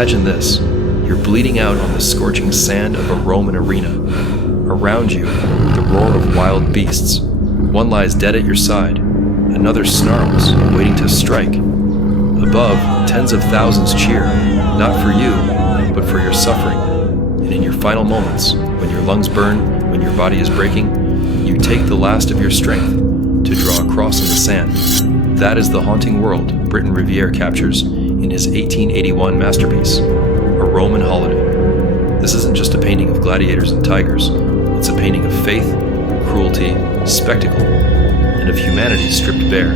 Imagine this. You're bleeding out on the scorching sand of a Roman arena. Around you, the roar of wild beasts. One lies dead at your side. Another snarls, waiting to strike. Above, tens of thousands cheer, not for you, but for your suffering. And in your final moments, when your lungs burn, when your body is breaking, you take the last of your strength to draw a cross in the sand. That is the haunting world Briton Riviere captures in his 1881 masterpiece, A Roman Holiday. This isn't just a painting of gladiators and tigers. It's a painting of faith, cruelty, spectacle, and of humanity stripped bare.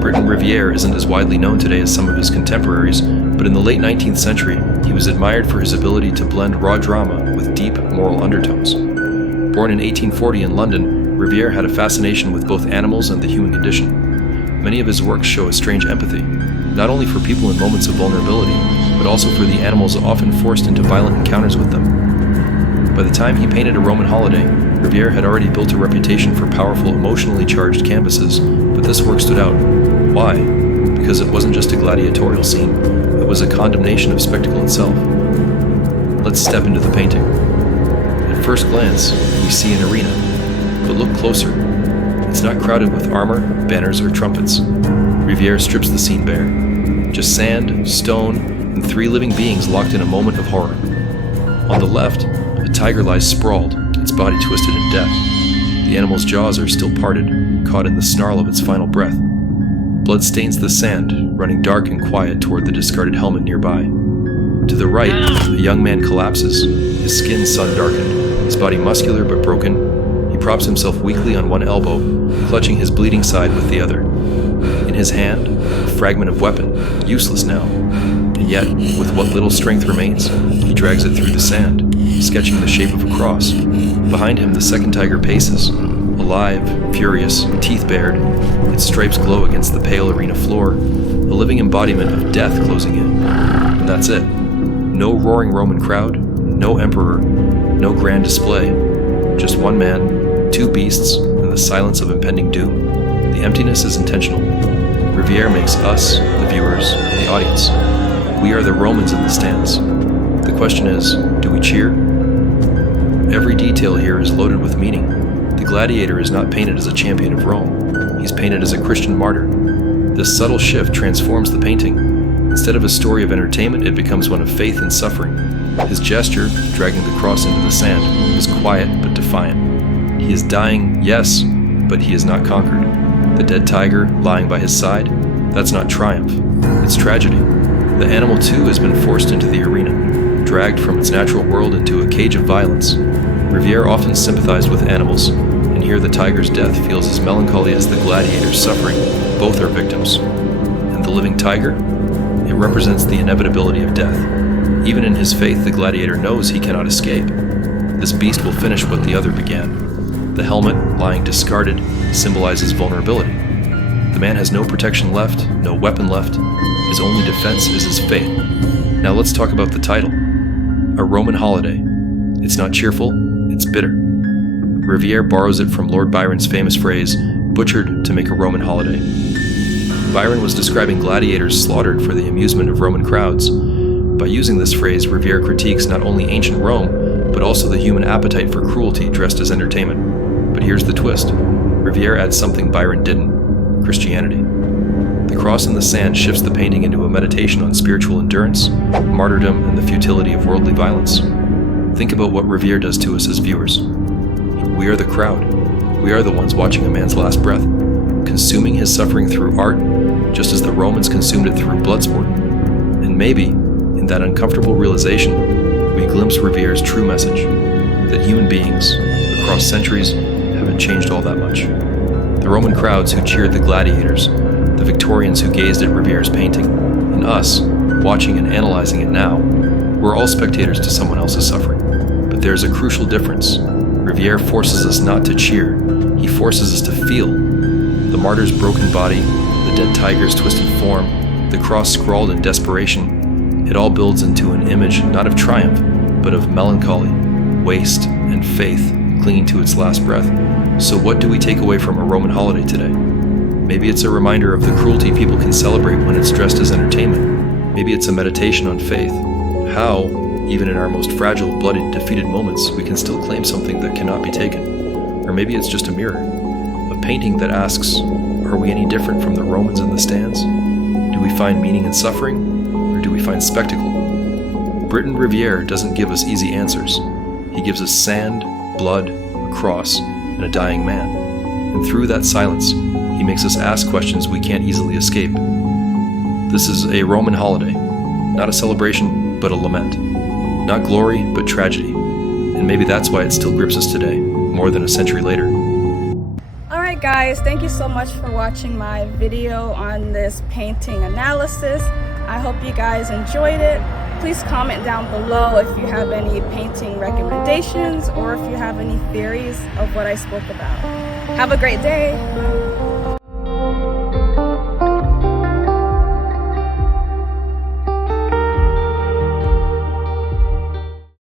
Briton Riviere isn't as widely known today as some of his contemporaries, but in the late 19th century, he was admired for his ability to blend raw drama with deep moral undertones. Born in 1840 in London, Riviere had a fascination with both animals and the human condition. Many of his works show a strange empathy, not only for people in moments of vulnerability, but also for the animals often forced into violent encounters with them. By the time he painted A Roman Holiday, Riviere had already built a reputation for powerful, emotionally charged canvases, but this work stood out. Why? Because it wasn't just a gladiatorial scene, it was a condemnation of spectacle itself. Let's step into the painting. At first glance, we see an arena, but look closer. It's not crowded with armor, banners, or trumpets. Riviere strips the scene bare. Just sand, stone, and three living beings locked in a moment of horror. On the left, a tiger lies sprawled, its body twisted in death. The animal's jaws are still parted, caught in the snarl of its final breath. Blood stains the sand, running dark and quiet toward the discarded helmet nearby. To the right, a young man collapses, his skin sun-darkened, his body muscular but broken. He props himself weakly on one elbow, clutching his bleeding side with the other. In his hand, a fragment of weapon, useless now. And yet, with what little strength remains, he drags it through the sand, sketching the shape of a cross. Behind him, the second tiger paces, alive, furious, teeth bared. Its stripes glow against the pale arena floor, a living embodiment of death closing in. And that's it. No roaring Roman crowd, no emperor, no grand display. Just one man, two beasts, and the silence of impending doom. The emptiness is intentional. Riviere makes us, the viewers, the audience. We are the Romans in the stands. The question is, do we cheer? Every detail here is loaded with meaning. The gladiator is not painted as a champion of Rome. He's painted as a Christian martyr. This subtle shift transforms the painting. Instead of a story of entertainment, it becomes one of faith and suffering. His gesture, dragging the cross into the sand, is quiet but defiant. He is dying, yes, but he is not conquered. The dead tiger lying by his side, that's not triumph, it's tragedy. The animal too has been forced into the arena, dragged from its natural world into a cage of violence. Riviere often sympathized with animals, and here the tiger's death feels as melancholy as the gladiator's suffering. Both are victims. And the living tiger? It represents the inevitability of death. Even in his faith, the gladiator knows he cannot escape. This beast will finish what the other began. The helmet, lying discarded, symbolizes vulnerability. The man has no protection left, no weapon left. His only defense is his faith. Now let's talk about the title. A Roman Holiday. It's not cheerful, it's bitter. Riviere borrows it from Lord Byron's famous phrase, butchered to make a Roman holiday. Byron was describing gladiators slaughtered for the amusement of Roman crowds. By using this phrase, Riviere critiques not only ancient Rome, but also the human appetite for cruelty dressed as entertainment. But here's the twist. Riviere adds something Byron didn't: Christianity. The cross in the sand shifts the painting into a meditation on spiritual endurance, martyrdom, and the futility of worldly violence. Think about what Riviere does to us as viewers. We are the crowd. We are the ones watching a man's last breath, consuming his suffering through art, just as the Romans consumed it through bloodsport. And maybe, in that uncomfortable realization, we glimpse Riviere's true message, that human beings, across centuries, haven't changed all that much. The Roman crowds who cheered the gladiators, the Victorians who gazed at Riviere's painting, and us, watching and analyzing it now, we're all spectators to someone else's suffering. But there's a crucial difference. Riviere forces us not to cheer, he forces us to feel. The martyr's broken body, the dead tiger's twisted form, the cross scrawled in desperation, it all builds into an image not of triumph, but of melancholy, waste, and faith clinging to its last breath. So what do we take away from a Roman holiday today? Maybe it's a reminder of the cruelty people can celebrate when it's dressed as entertainment. Maybe it's a meditation on faith, how, even in our most fragile, bloodied, defeated moments, we can still claim something that cannot be taken. Or maybe it's just a mirror, a painting that asks, are we any different from the Romans in the stands? Do we find meaning in suffering, or do we find spectacle? Briton Riviere doesn't give us easy answers. He gives us sand, blood, a cross, and a dying man. And through that silence, he makes us ask questions we can't easily escape. This is a Roman holiday, not a celebration, but a lament. Not glory, but tragedy. And maybe that's why it still grips us today, more than a century later. Alright guys, thank you so much for watching my video on this painting analysis. I hope you guys enjoyed it. Please comment down below if you have any painting recommendations or if you have any theories of what I spoke about. Have a great day!